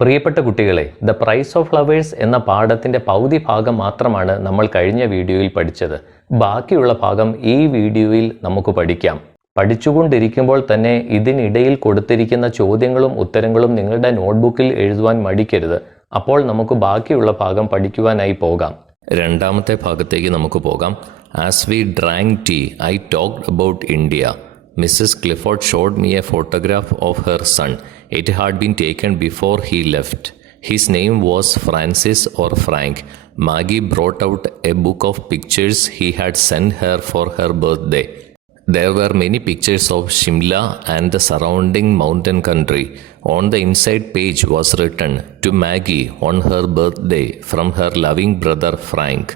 പ്രിയപ്പെട്ട കുട്ടികളെ, the price of flowers എന്ന പാഠത്തിൻ്റെ പകുതി ഭാഗം മാത്രമാണ് നമ്മൾ കഴിഞ്ഞ വീഡിയോയിൽ പഠിച്ചത്. ബാക്കിയുള്ള ഭാഗം ഈ വീഡിയോയിൽ നമുക്ക് പഠിക്കാം. പഠിച്ചുകൊണ്ടിരിക്കുമ്പോൾ തന്നെ ഇതിനിടയിൽ കൊടുത്തിരിക്കുന്ന ചോദ്യങ്ങളും ഉത്തരങ്ങളും നിങ്ങളുടെ നോട്ട്ബുക്കിൽ എഴുതുവാൻ മടിക്കരുത്. അപ്പോൾ നമുക്ക് ബാക്കിയുള്ള ഭാഗം പഠിക്കുവാനായി പോകാം. രണ്ടാമത്തെ ഭാഗത്തേക്ക് നമുക്ക് പോകാം. As we drank tea I talked about India. Mrs. Clifford showed me a photograph of her son. It had been taken before he left. His name was Francis or Frank. Maggie brought out a book of pictures he had sent her for her birthday. There were many pictures of Shimla and the surrounding mountain country. On the inside page was written, "To Maggie on her birthday from her loving brother Frank."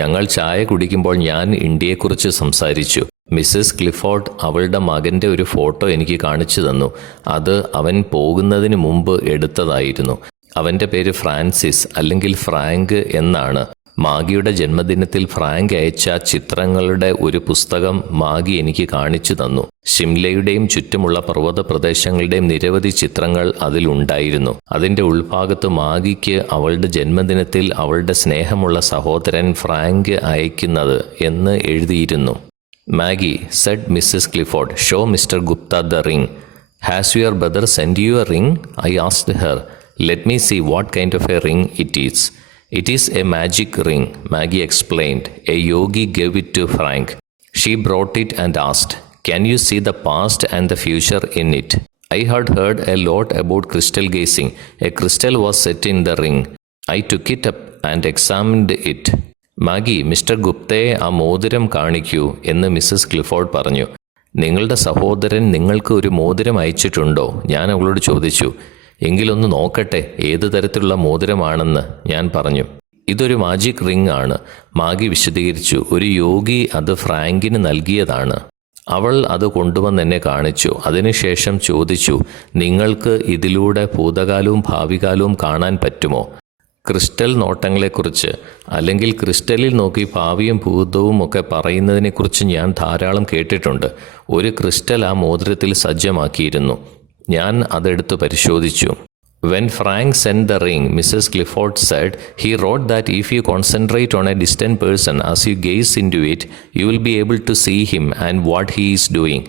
ഞങ്ങൾ ചായ കുടിക്കുമ്പോൾ ഞാൻ ഇന്ത്യയെക്കുറിച്ച് സംസാരിച്ചു. Mrs Clifford അവളുടെ മകൻ്റെ ഒരു photo എനിക്ക് കാണിച്ചു തന്നു. അത് അവൻ പോകുന്നതിന് മുമ്പ് എടുത്തതായിരുന്നു. അവൻ്റെ പേര് ഫ്രാൻസിസ് അല്ലെങ്കിൽ ഫ്രാങ്ക് എന്നാണ്. മാഗിയുടെ ജന്മദിനത്തിൽ ഫ്രാങ്ക് അയച്ച ചിത്രങ്ങളുടെ ഒരു പുസ്തകം മാഗി എനിക്ക് കാണിച്ചു തന്നു. ഷിംലയുടെയും ചുറ്റുമുള്ള പർവ്വത പ്രദേശങ്ങളുടെയും നിരവധി ചിത്രങ്ങൾ അതിലുണ്ടായിരുന്നു. അതിൻ്റെ ഉൾഭാഗത്ത് മാഗിക്ക് അവളുടെ ജന്മദിനത്തിൽ അവളുടെ സ്നേഹമുള്ള സഹോദരൻ ഫ്രാങ്ക് അയക്കുന്നത് എന്ന് എഴുതിയിരുന്നു. Maggie, said Mrs. Clifford, show Mr. Gupta the ring. Has your brother sent you a ring? I asked her. Let me see what kind of a ring it is. It is a magic ring, Maggie explained. A yogi gave it to Frank. She brought it and asked, can you see the past and the future in it? I had heard a lot about crystal gazing. A crystal was set in the ring. I took it up and examined it. Maggie, Mr ഗുപ്തയെ ആ മോതിരം കാണിക്കൂ എന്ന് Mrs Clifford പറഞ്ഞു. നിങ്ങളുടെ സഹോദരൻ നിങ്ങൾക്ക് ഒരു മോതിരം അയച്ചിട്ടുണ്ടോ? ഞാൻ അവളോട് ചോദിച്ചു. എങ്കിലൊന്ന് നോക്കട്ടെ ഏത് തരത്തിലുള്ള മോതിരമാണെന്ന് ഞാൻ പറഞ്ഞു. ഇതൊരു മാജിക് റിംഗ് ആണ്, മാഗി വിശദീകരിച്ചു. ഒരു യോഗി അത് ഫ്രാങ്കിന് നൽകിയതാണ്. അവൾ അത് കൊണ്ടുവന്നെന്നെ കാണിച്ചു. അതിനുശേഷം ചോദിച്ചു, നിങ്ങൾക്ക് ഇതിലൂടെ ഭൂതകാലവും ഭാവികാലവും കാണാൻ പറ്റുമോ? ക്രിസ്റ്റൽ നോട്ടങ്ങളെക്കുറിച്ച് അല്ലെങ്കിൽ ക്രിസ്റ്റലിൽ നോക്കി ഭാവിയും ഭൂതവും ഒക്കെ പറയുന്നതിനെക്കുറിച്ച് ഞാൻ ധാരാളം കേട്ടിട്ടുണ്ട്. ഒരു ക്രിസ്റ്റൽ ആ മോതിരത്തിൽ സജ്ജമാക്കിയിരുന്നു. ഞാൻ അതെടുത്ത് പരിശോധിച്ചു. When Frank sent the ring, Mrs. Clifford said, he wrote that if you concentrate on a distant person as you gaze into it, you will be able to see him and what he is doing.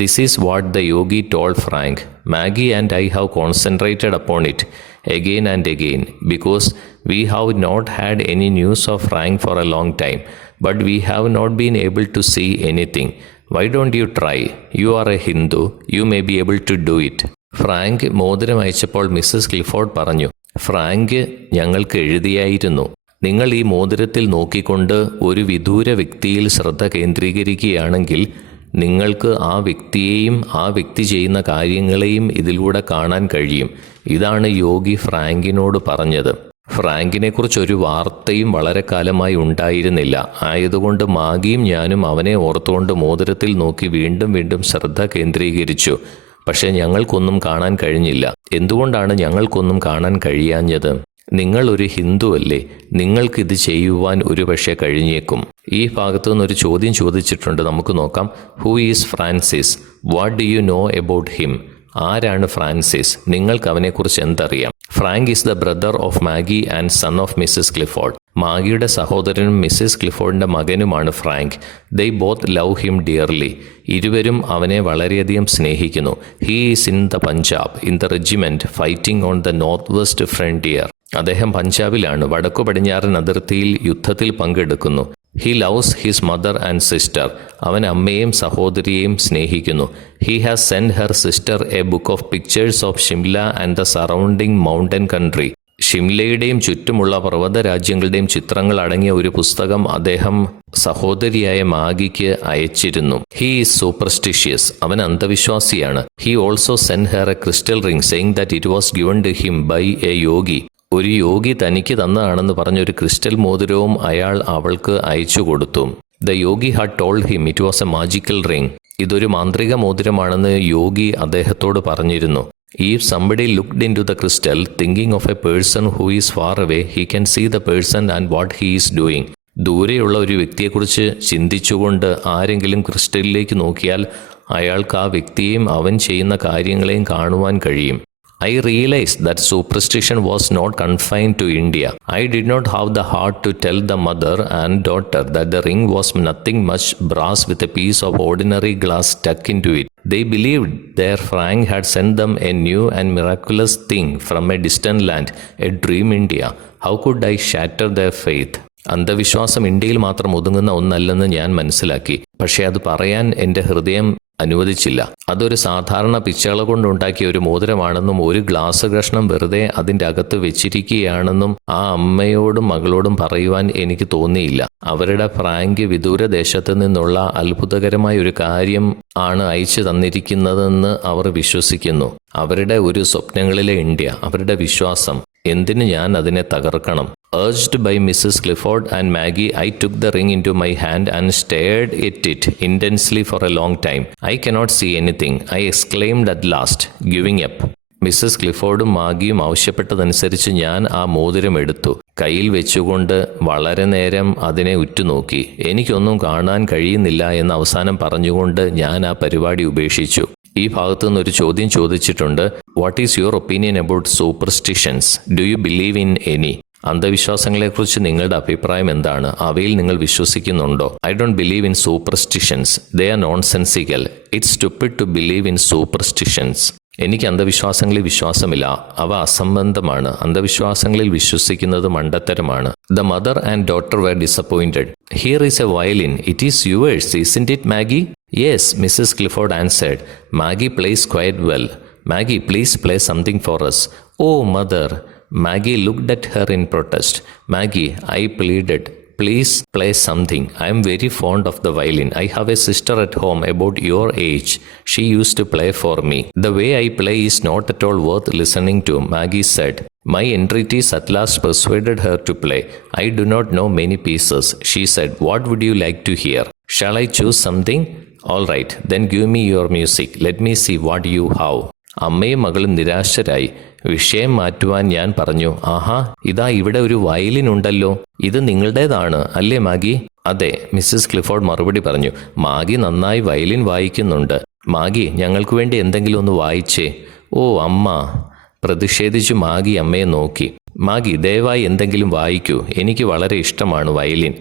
This is what the yogi told Frank. Maggie and I have concentrated upon it again and again because we have not had any news of Frank for a long time, but we have not been able to see anything. Why don't you try? You are a Hindu. You may be able to do it. Frank മോതിരം അയച്ചപ്പോൾ Mrs Clifford പറഞ്ഞു, Frank ഞങ്ങൾക്ക് എഴുതിയായിരുന്നു, നിങ്ങൾ ഈ മോതിരത്തിൽ നോക്കിക്കൊണ്ട് ഒരു വിദൂര വ്യക്തിയിൽ ശ്രദ്ധ കേന്ദ്രീകരിക്കുകയാണെങ്കിൽ നിങ്ങൾക്ക് ആ വ്യക്തിയെയും ആ വ്യക്തി ചെയ്യുന്ന കാര്യങ്ങളെയും ഇതിലൂടെ കാണാൻ കഴിയും. ഇതാണ് യോഗി ഫ്രാങ്കിനോട് പറഞ്ഞത്. ഫ്രാങ്കിനെക്കുറിച്ച് ഒരു വാർത്തയും വളരെ കാലമായി ഉണ്ടായിരുന്നില്ല. ആയതുകൊണ്ട് മാഗിയും ഞാനും അവനെ ഓർത്തുകൊണ്ട് മോതിരത്തിൽ നോക്കി വീണ്ടും വീണ്ടും ശ്രദ്ധ കേന്ദ്രീകരിച്ചു. പക്ഷേ ഞങ്ങൾക്കൊന്നും കാണാൻ കഴിഞ്ഞില്ല. എന്തുകൊണ്ടാണ് ഞങ്ങൾക്കൊന്നും കാണാൻ കഴിയാഞ്ഞത്? നിങ്ങൾ ഒരു ഹിന്ദു അല്ലേ? നിങ്ങൾക്കിത് ചെയ്യുവാൻ ഒരുപക്ഷെ കഴിഞ്ഞേക്കും. ഈ ഭാഗത്തു നിന്നൊരു ചോദ്യം ചോദിച്ചിട്ടുണ്ട്, നമുക്ക് നോക്കാം. Who is Francis? What do you know about him? ആരാണ് ഫ്രാൻസിസ്? നിങ്ങൾക്ക് അവനെക്കുറിച്ച് എന്തറിയാം? Frank is the brother of Maggie and son of Mrs Clifford. മാഗിയുടെ സഹോദരനും മിസ്സസ് ക്ലിഫോർഡിൻ്റെ മകനുമാണ് Frank. They both love him dearly. ഇരുവരും അവനെ വളരെയധികം സ്നേഹിക്കുന്നു. He is in the Punjab in the regiment fighting on the north west frontier. അദ്ദേഹം പഞ്ചാബിലാണ്, വടക്കു പടിഞ്ഞാറൻ അതിർത്തിയിൽ യുദ്ധത്തിൽ പങ്കെടുക്കുന്നു. He loves his mother and sister. അവൻ അമ്മയെയും സഹോദരിയെയും സ്നേഹിക്കുന്നു. He has send her sister a book of pictures of Shimla and the surrounding mountain country. ഷിംലയുടെയും ചുറ്റുമുള്ള പർവ്വത രാജ്യങ്ങളുടെയും ചിത്രങ്ങൾ അടങ്ങിയ ഒരു പുസ്തകം അദ്ദേഹം സഹോദരിയായ മാഗിക്ക് അയച്ചിരുന്നു. He is superstitious. അവൻ അന്ധവിശ്വാസിയാണ്. He also send her a crystal ring saying that it was given to him by a yogi. ഒരു യോഗി തനിക്ക് തന്നതാണെന്ന് പറഞ്ഞൊരു ക്രിസ്റ്റൽ മോതിരവും അയാൾ അവൾക്ക് അയച്ചു കൊടുത്തു. The yogi had told him it was a magical ring. ഇതൊരു മാന്ത്രിക മോതിരമാണെന്ന് യോഗി അദ്ദേഹത്തോട് പറഞ്ഞിരുന്നു. If somebody looked into the crystal thinking of a person who is far away, he can see the person and what he is doing. ദൂരെയുള്ള ഒരു വ്യക്തിയെക്കുറിച്ച് ചിന്തിച്ചുകൊണ്ട് ആരെങ്കിലും ക്രിസ്റ്റലിലേക്ക് നോക്കിയാൽ അയാൾക്ക് ആ വ്യക്തിയെയും അവൻ ചെയ്യുന്ന കാര്യങ്ങളെയും കാണുവാൻ കഴിയും. I realized that superstition was not confined to India. I did not have the heart to tell the mother and daughter that the ring was nothing much brass with a piece of ordinary glass stuck into it. They believed their Frank had sent them a new and miraculous thing from a distant land, a dream India. How could I shatter their faith? അന്ധവിശ്വാസം ഇന്ത്യയിൽ മാത്രം ഒതുങ്ങുന്ന ഒന്നല്ലെന്ന് ഞാൻ മനസ്സിലാക്കി. പക്ഷേ അത് പറയാൻ എൻ്റെ ഹൃദയം അനുവദിച്ചില്ല. അതൊരു സാധാരണ പിച്ചള കൊണ്ടുണ്ടാക്കിയ ഒരു മോതിരമാണെന്നും ഒരു ഗ്ലാസ് കഷ്ണം വെറുതെ അതിൻ്റെ അകത്ത് വെച്ചിരിക്കുകയാണെന്നും ആ അമ്മയോടും മകളോടും പറയുവാൻ എനിക്ക് തോന്നിയില്ല. അവരുടെ ഫ്രാങ്ക് വിദൂര ദേശത്ത് നിന്നുള്ള അത്ഭുതകരമായ ഒരു കാര്യം ആണ് അയച്ചു തന്നിരിക്കുന്നതെന്ന് അവർ വിശ്വസിക്കുന്നു. അവരുടെ ഒരു സ്വപ്നങ്ങളിലെ ഇന്ത്യ, അവരുടെ വിശ്വാസം. എന്തിന് ഞാൻ അതിനെ തകർക്കണം? Urged by Mrs. Clifford and Maggie, I took the ring into my hand and stared at it intensely for a long time. I cannot see anything, I exclaimed at last, giving up. Mrs ക്ലിഫോർഡും മാഗിയും ആവശ്യപ്പെട്ടതനുസരിച്ച് ഞാൻ ആ മോതിരം എടുത്തു. കയ്യിൽ വെച്ചുകൊണ്ട് വളരെ നേരം അതിനെ ഉറ്റുനോക്കി. എനിക്കൊന്നും കാണാൻ കഴിയുന്നില്ല എന്ന് അവസാനം പറഞ്ഞുകൊണ്ട് ഞാൻ ആ പരിപാടി ഉപേക്ഷിച്ചു. ഈ ഭാഗത്തു നിന്നൊരു ചോദ്യം ചോദിച്ചിട്ടുണ്ട്. What is your opinion about superstitions? Do you believe in any? അന്ധവിശ്വാസങ്ങളെക്കുറിച്ച് നിങ്ങളുടെ അഭിപ്രായം എന്താണ്? അവയിൽ നിങ്ങൾ വിശ്വസിക്കുന്നുണ്ടോ? I don't believe in superstitions. They are nonsensical. It's stupid to believe in superstitions. എനിക്ക് അന്ധവിശ്വാസങ്ങളിൽ വിശ്വാസമില്ല. അവ അസംബന്ധമാണ്. അന്ധവിശ്വാസങ്ങളിൽ വിശ്വസിക്കുന്നത് മണ്ടത്തരമാണ്. The mother and daughter were disappointed. Here is a violin. It is yours, isn't it, Maggie? Yes, Mrs. Clifford answered. Maggie plays quite well. Maggie, please play something for us. Oh, mother. Maggie looked at her in protest. Maggie, I pleaded. Please play something. I am very fond of the violin. I have a sister at home about your age. She used to play for me. The way I play is not at all worth listening to, Maggie said. My entreaties at last persuaded her to play. I do not know many pieces, she said. What would you like to hear? Shall I choose something? All right, then give me your music. Let me see what you have. അമ്മയും മകളും നിരാശരായി. വിഷയം മാറ്റുവാൻ ഞാൻ പറഞ്ഞു. ആഹാ, ഇതാ ഇവിടെ ഒരു violin ഉണ്ടല്ലോ. ഇത് നിങ്ങളുടേതാണ് അല്ലേ മാഗി? അതെ, മിസ്സിസ് ക്ലിഫോർഡ് മറുപടി പറഞ്ഞു. മാഗി നന്നായി വയലിൻ വായിക്കുന്നുണ്ട്. മാഗി, ഞങ്ങൾക്ക് വേണ്ടി എന്തെങ്കിലും ഒന്ന് വായിച്ചേ. ഓ അമ്മ, പ്രതിഷേധിച്ചു മാഗി അമ്മയെ നോക്കി. മാഗി, ദയവായി എന്തെങ്കിലും വായിക്കൂ. എനിക്ക് വളരെ ഇഷ്ടമാണ് വയലിൻ.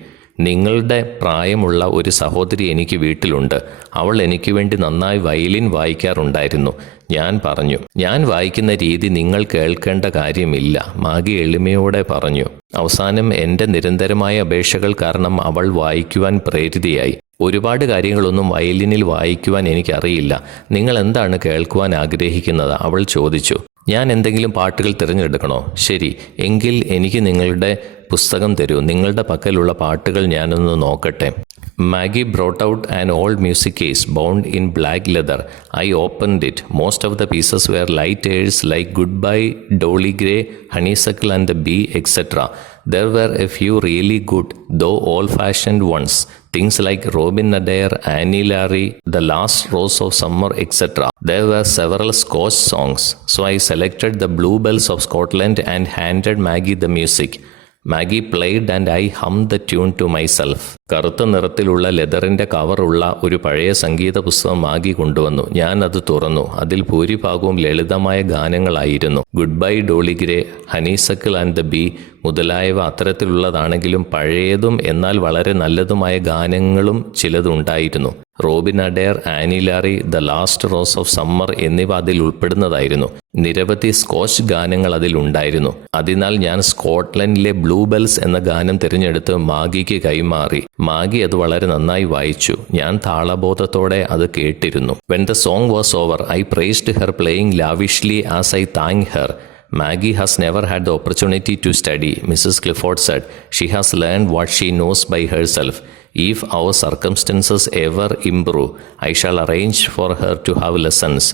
നിങ്ങളുടെ പ്രായമുള്ള ഒരു സഹോദരി എനിക്ക് വീട്ടിലുണ്ട്. അവൾ എനിക്ക് വേണ്ടി നന്നായി വയലിൻ വായിക്കാറുണ്ടായിരുന്നു. ഞാൻ പറഞ്ഞു. ഞാൻ വായിക്കുന്ന രീതി നിങ്ങൾ കേൾക്കേണ്ട കാര്യമില്ല, മാഗി എളിമയോടെ പറഞ്ഞു. അവസാനം എൻ്റെ നിരന്തരമായ അപേക്ഷകൾ കാരണം അവൾ വായിക്കുവാൻ പ്രേരിതയായി. ഒരുപാട് കാര്യങ്ങളൊന്നും വയലിനിൽ വായിക്കുവാൻ എനിക്കറിയില്ല. നിങ്ങൾ എന്താണ് കേൾക്കുവാൻ ആഗ്രഹിക്കുന്നത്? അവൾ ചോദിച്ചു. ഞാൻ എന്തെങ്കിലും പാട്ടുകൾ തിരഞ്ഞെടുക്കണോ? ശരി, എങ്കിൽ എനിക്ക് നിങ്ങളുടെ പുസ്തകം തരൂ. നിങ്ങളുടെ പക്കലുള്ള പാട്ടുകൾ ഞാനൊന്ന് നോക്കട്ടെ. Maggie brought out an old music case bound in black leather. I opened it. Most of the pieces were light airs like Goodbye, Dolly Gray, Honeysuckle and the Bee, etc. There were a few really good, though old-fashioned ones. Things like Robin Adair, Annie Larry, The Last Rose of Summer, etc. There were several Scotch songs, so I selected the Bluebells of Scotland and handed Maggie the music. Maggie played and I hummed the tune to myself. കറുത്ത നിറത്തിലുള്ള ലെതറിൻ്റെ കവറുള്ള ഒരു പഴയ സംഗീത പുസ്തകം Maggi കൊണ്ടുവന്നു. ഞാൻ അത് തുറന്നു. അതിൽ ഭൂരിഭാഗവും ലളിതമായ ഗാനങ്ങളായിരുന്നു. Good bye Dolly Gray, honeysuckle and the bee മുതലായവ അത്തരത്തിലുള്ളതാണെങ്കിലും പഴയതും എന്നാൽ വളരെ നല്ലതുമായ ഗാനങ്ങളും ചിലതുണ്ടായിരുന്നു. Robin Adair, Annie Laurie, the last rose of summer എന്നിവ അതിൽ ഉൾപ്പെടുന്നതായിരുന്നു. നിരവധി സ്കോച്ച് ഗാനങ്ങൾ അതിലുണ്ടായിരുന്നു. അതിനാൽ ഞാൻ സ്കോട്ട്ലൻഡിലെ ബ്ലൂബെൽസ് എന്ന ഗാനം തിരഞ്ഞെടുത്ത് മാഗിക്ക് കൈമാറി. മാഗി അത് വളരെ നന്നായി വായിച്ചു. ഞാൻ താളബോധത്തോടെ അത് കേട്ടിരുന്നു. When the song was over, I praised her playing lavishly as I thanked her. Maggie has never had the opportunity to study, Mrs. Clifford said. She has learned what she knows by herself. If our circumstances ever improve, I shall arrange for her to have lessons.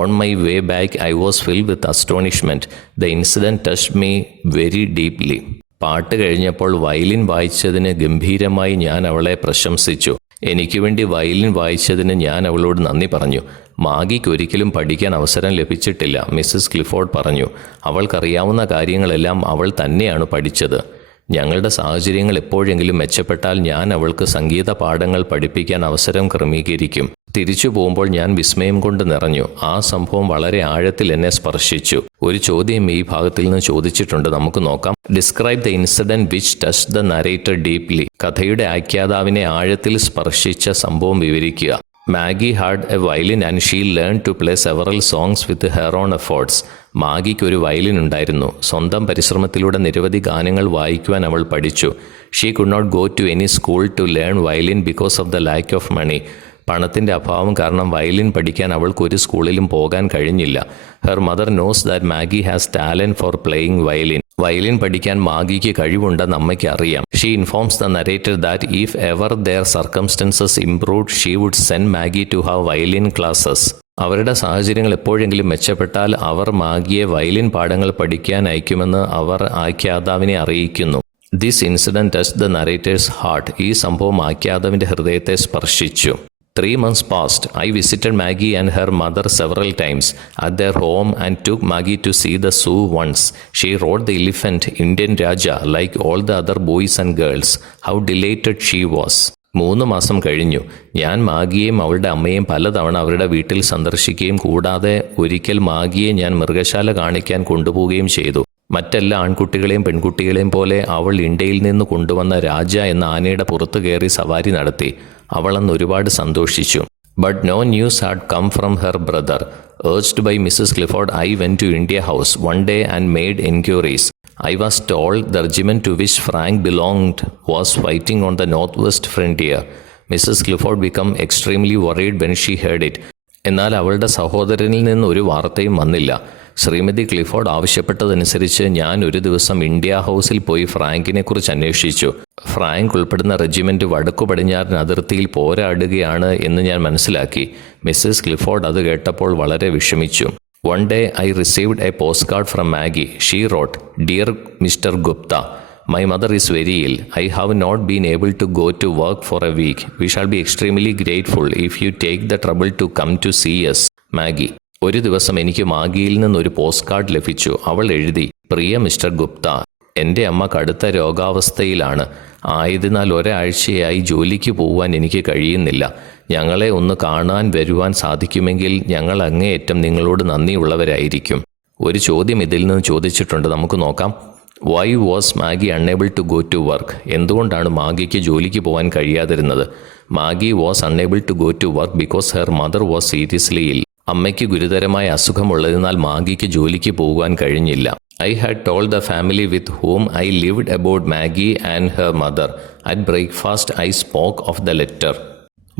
On my way back, I was filled with astonishment. The incident touched me very deeply. പാട്ട് കഴിഞ്ഞപ്പോൾ violin വായിച്ചതിന് ഗംഭീരമായി ഞാൻ അവളെ പ്രശംസിച്ചു. എനിക്ക് വേണ്ടി violin വായിച്ചതിന് ഞാൻ അവളോട് നന്ദി പറഞ്ഞു. മാഗിക്ക് ഒരിക്കലും പഠിക്കാൻ അവസരം ലഭിച്ചിട്ടില്ല, മിസ്സസ് ക്ലിഫോർഡ് പറഞ്ഞു. അവൾക്കറിയാവുന്ന കാര്യങ്ങളെല്ലാം അവൾ തന്നെയാണ് പഠിച്ചത്. ഞങ്ങളുടെ സാഹചര്യങ്ങൾ എപ്പോഴെങ്കിലും മെച്ചപ്പെട്ടാൽ ഞാൻ അവൾക്ക് സംഗീത പാഠങ്ങൾ പഠിപ്പിക്കാൻ അവസരം ക്രമീകരിക്കും. തിരിച്ചു പോകുമ്പോൾ ഞാൻ വിസ്മയം കൊണ്ട് നിറഞ്ഞു. ആ സംഭവം വളരെ ആഴത്തിൽ എന്നെ സ്പർശിച്ചു. ഒരു ചോദ്യം ഈ ഭാഗത്തിൽ നിന്ന് ചോദിച്ചിട്ടുണ്ട്, നമുക്ക് നോക്കാം. Describe the incident which touch the narrator deeply. കഥയുടെ ആഖ്യാതാവിനെ ആഴത്തിൽ സ്പർശിച്ച സംഭവം വിവരിക്കുക. Maggie had a violin and she learn to play several songs with her own efforts. മാഗിക്ക് ഒരു വയലിൻ ഉണ്ടായിരുന്നു. സ്വന്തം പരിശ്രമത്തിലൂടെ നിരവധി ഗാനങ്ങൾ വായിക്കുവാൻ അവൾ പഠിച്ചു. She could not go to any school to learn violin because of the lack of money. പണത്തിൻ്റെ അഭാവം കാരണം വയലിൻ പഠിക്കാൻ അവൾക്ക് ഒരു സ്കൂളിലും പോകാൻ കഴിഞ്ഞില്ല. Her mother knows that Maggie has talent for playing violin. Violin പഠിക്കാൻ മാഗിക്ക് കഴിവുണ്ടെന്ന് അമ്മയ്ക്ക് അറിയാം. She informs the narrator that if ever their circumstances improved she would send Maggie to have violin classes. അവരുടെ സാഹചര്യങ്ങൾ എപ്പോഴെങ്കിലും മെച്ചപ്പെട്ടാൽ അവർ മാഗിയെ വയലിൻ പാഠങ്ങൾ പഠിക്കാൻ അയക്കുമെന്ന് അവർ ആഖ്യാതാവിനെ അറിയിക്കുന്നു. This incident touch the narrator's heart. ഈ സംഭവം ആഖ്യാതാവിൻ്റെ ഹൃദയത്തെ സ്പർശിച്ചു. 3 months passed. I visited Maggie and her mother several times at their home and took Maggie to see the zoo once. She rode the elephant, Indian Raja, like all the other boys and girls. How delighted she was. 3 മാസം കഴിഞ്ഞു. ഞാൻ മാഗിയെയും അവളുടെ അമ്മയെയും പലതവണ അവരുടെ വീട്ടിൽ സന്ദർശിക്കുകയും കൂടാതെ ഒരിക്കൽ മാഗിയെ ഞാൻ മൃഗശാല കാണിക്കാൻ കൊണ്ടുപോവുകയും ചെയ്തു. മറ്റെല്ലാ ആൺകുട്ടികളെയും പെൺകുട്ടികളെയും പോലെ അവൾ ഇന്ത്യയിൽ നിന്ന് കൊണ്ടുവന്ന രാജ എന്ന ആനയുടെ പുറത്തു കയറി സവാരി നടത്തി. അവൾ അന്ന് ഒരുപാട് സന്തോഷിച്ചു. But no news had come from her brother. Urged by Mrs Clifford I went to India house one day and made enquiries. I was told the regiment to which Frank belonged was fighting on the northwest frontier. Mrs. Clifford became extremely worried when she heard it. എന്നാൽ അവളുടെ സഹോദരനിൽ നിന്ന് ഒരു വാർത്തയും വന്നില്ല. Shrimati Clifford ആവശ്യപ്പെട്ടതനുസരിച്ച് ഞാൻ ഒരു ദിവസം India ഹൗസിൽ പോയി ഫ്രാങ്കിനെക്കുറിച്ച് അന്വേഷിച്ചു. ഫ്രാങ്ക് ഉൾപ്പെടുന്ന റെജിമെന്റ് വടക്കു പടിഞ്ഞാറൻ അതിർത്തിയിൽ പോരാടുകയാണ് എന്ന് ഞാൻ മനസ്സിലാക്കി. മിസ്സസ് ക്ലിഫോർഡ് അത് കേട്ടപ്പോൾ വളരെ വിഷമിച്ചു. One day I received a postcard from Maggie. She wrote, "Dear Mr. Gupta, my mother is very ill. I have not been able to go to work for a week. We shall be extremely grateful if you take the trouble to come to see us. Maggie." ഒരു ദിവസം എനിക്ക് മാഗിയിൽ നിന്നൊരു post card ലഭിച്ചു. അവൾ എഴുതി, "പ്രിയ mister Gupta, എൻ്റെ അമ്മ കടുത്ത രോഗാവസ്ഥയിലാണ്. ആയതിനാൽ ഒരാഴ്ചയായി ജോലിക്ക് പോകാൻ എനിക്ക് കഴിയുന്നില്ല. ഞങ്ങളെ ഒന്ന് കാണാൻ വരുവാൻ സാധിക്കുമെങ്കിൽ ഞങ്ങൾ അങ്ങേയറ്റം നിങ്ങളോട് നന്ദിയുള്ളവരായിരിക്കും." ഒരു ചോദ്യം ഇതിൽ നിന്ന് ചോദിച്ചിട്ടുണ്ട്, നമുക്ക് നോക്കാം. Why was Maggie unable to go to work? എന്തുകൊണ്ടാണ് മാഗിക്ക് ജോലിക്ക് പോകാൻ കഴിയാതിരുന്നത്? Maggie was unable to go to work because her mother was seriously ill. അമ്മയ്ക്ക് ഗുരുതരമായ അസുഖമുള്ളതിനാൽ മാഗിക്ക് ജോലിക്ക് പോകുവാൻ കഴിഞ്ഞില്ല. I had told the family with whom I lived about Maggie and her mother. At breakfast, I spoke of the letter.